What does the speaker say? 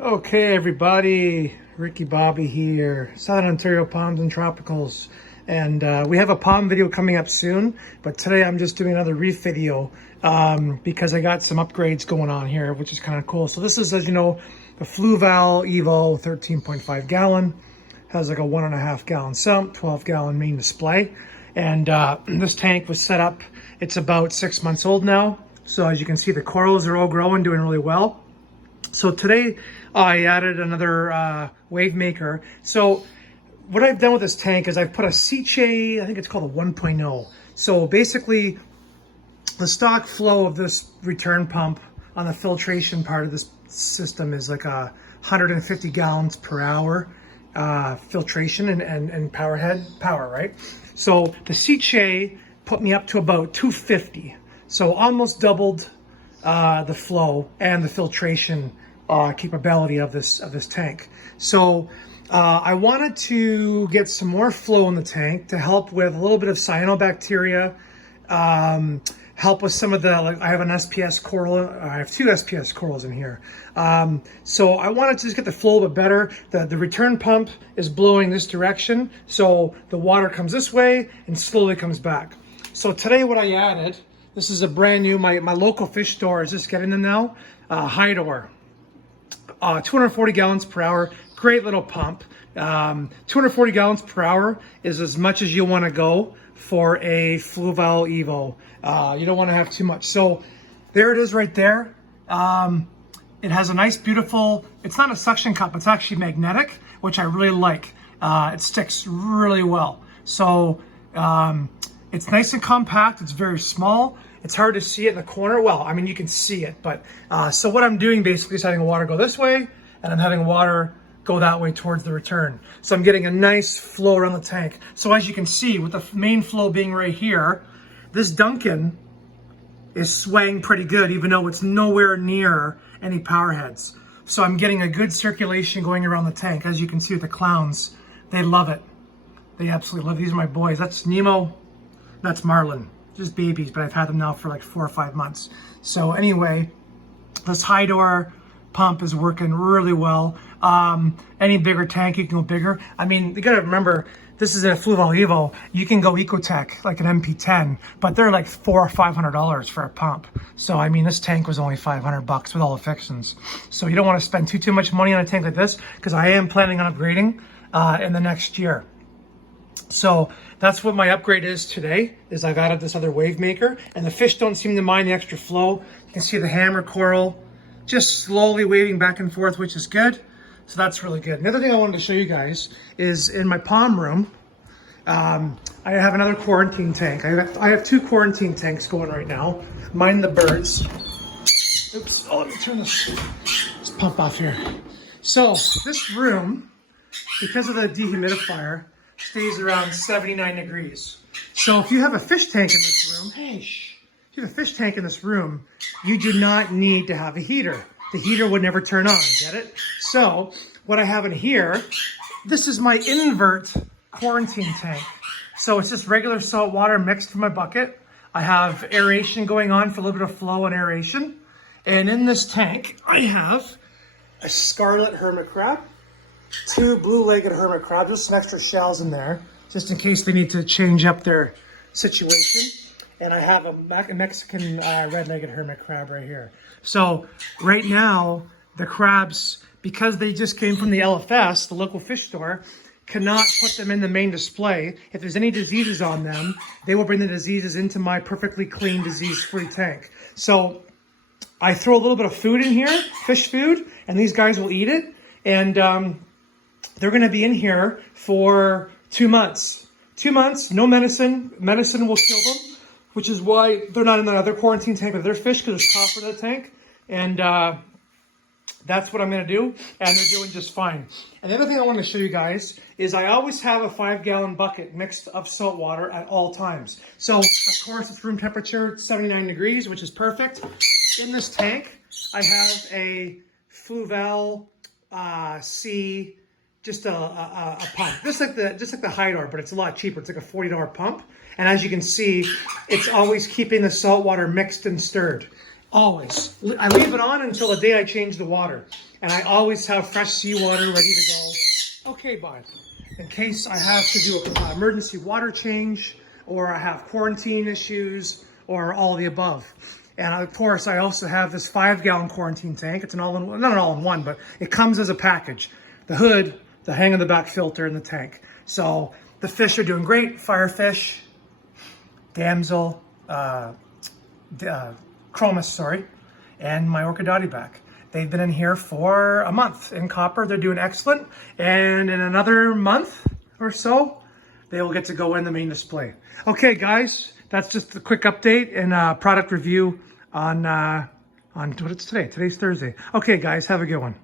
Okay, everybody, Ricky Bobby here, Southern Ontario Palms and Tropicals, and we have a palm video coming up soon, but today I'm just doing another reef video because I got some upgrades going on here, which is kind of cool. So this is, as you know, the Fluval Evo 13.5 gallon, has like a 1.5 gallon sump, 12 gallon main display, and this tank was set up, it's about 6 months old now. So as you can see, the corals are all growing, doing really well. So today I added another wave maker. So what I've done with this tank is I've put a Seche, I think it's called a 1.0. So basically the stock flow of this return pump on the filtration part of this system is like 150 gallons per hour filtration and power, right? So the Seche put me up to about 250. So almost doubled the flow and the filtration capability of this tank. So I wanted to get some more flow in the tank to help with a little bit of cyanobacteria, help with some of the, like I have an SPS coral, I have two SPS corals in here. So I wanted to just get the flow a bit better. The return pump is blowing this direction, so the water comes this way and slowly comes back. So today what I added, this is a brand new, my local fish store is just getting them now, Hydor. 240 gallons per hour, great little pump. 240 gallons per hour is as much as you want to go for a Fluval Evo. You don't want to have too much. So there it is right there. It has a nice, beautiful, it's not a suction cup, it's actually magnetic, which I really like. It sticks really well. So it's nice and compact, it's very small. It's hard to see it in the corner. Well, I mean, you can see it, but so what I'm doing basically is having water go this way, and I'm having water go that way towards the return. So I'm getting a nice flow around the tank. So as you can see, with the main flow being right here, this Duncan is swaying pretty good, even though it's nowhere near any power heads. So I'm getting a good circulation going around the tank. As you can see with the clowns, they love it. They absolutely love it. These are my boys. That's Nemo, that's Marlin. Just babies, but I've had them now for like 4 or 5 months. So anyway, this Hydor pump is working really well. Any bigger tank, you can go bigger. I mean, you gotta remember, this is a Fluval Evo. You can go Ecotech, like an MP10, but they're like $400 or $500 for a pump. So I mean, this tank was only 500 bucks with all the fixings. So you don't want to spend too much money on a tank like this, because I am planning on upgrading in the next year. So that's what my upgrade is today, is I've added this other wave maker, and the fish don't seem to mind the extra flow. You can see the hammer coral just slowly waving back and forth, which is good. So that's really good. Another thing I wanted to show you guys is in my palm room, I have another quarantine tank. I have 2 quarantine tanks going right now. Mine the birds. Oops, oh, let me turn this pump off here. So this room, because of the dehumidifier, stays around 79 degrees. So if you have a fish tank in this room, if you have a fish tank in this room, you do not need to have a heater. The heater would never turn on, get it? So what I have in here, this is my invert quarantine tank. So it's just regular salt water mixed in my bucket. I have aeration going on for a little bit of flow and aeration. And in this tank, I have a scarlet hermit crab, 2 blue-legged hermit crabs, just some extra shells in there, just in case they need to change up their situation. And I have a Mexican red-legged hermit crab right here. So right now, the crabs, because they just came from the LFS, the local fish store, cannot put them in the main display. If there's any diseases on them, they will bring the diseases into my perfectly clean, disease-free tank. So I throw a little bit of food in here, fish food, and these guys will eat it. And they're going to be in here for 2 months. 2 months, no medicine. Medicine will kill them, which is why they're not in another quarantine tank with their fish, because there's copper in the tank. And that's what I'm going to do. And they're doing just fine. And the other thing I want to show you guys is I always have a 5-gallon bucket mixed of salt water at all times. So, of course, it's room temperature, 79 degrees, which is perfect. In this tank, I have a Fluval C, just a pump, just like the Hydor, but it's a lot cheaper. It's like a $40 pump, and as you can see, it's always keeping the salt water mixed and stirred. Always. I leave it on until the day I change the water. And I always have fresh seawater ready to go. Okay, bud. In case I have to do an emergency water change, or I have quarantine issues, or all of the above. And of course, I also have this 5-gallon quarantine tank. It's an all-in-one, not an all-in-one, but it comes as a package. The hood, the hang on the back filter, and the tank. So the fish are doing great. Firefish, damsel, chromis, sorry, and my orchidati back. They've been in here for a month in copper. They're doing excellent. And in another month or so, they will get to go in the main display. Okay, guys, that's just a quick update and product review on what it's today. Today's Thursday. Okay, guys, have a good one.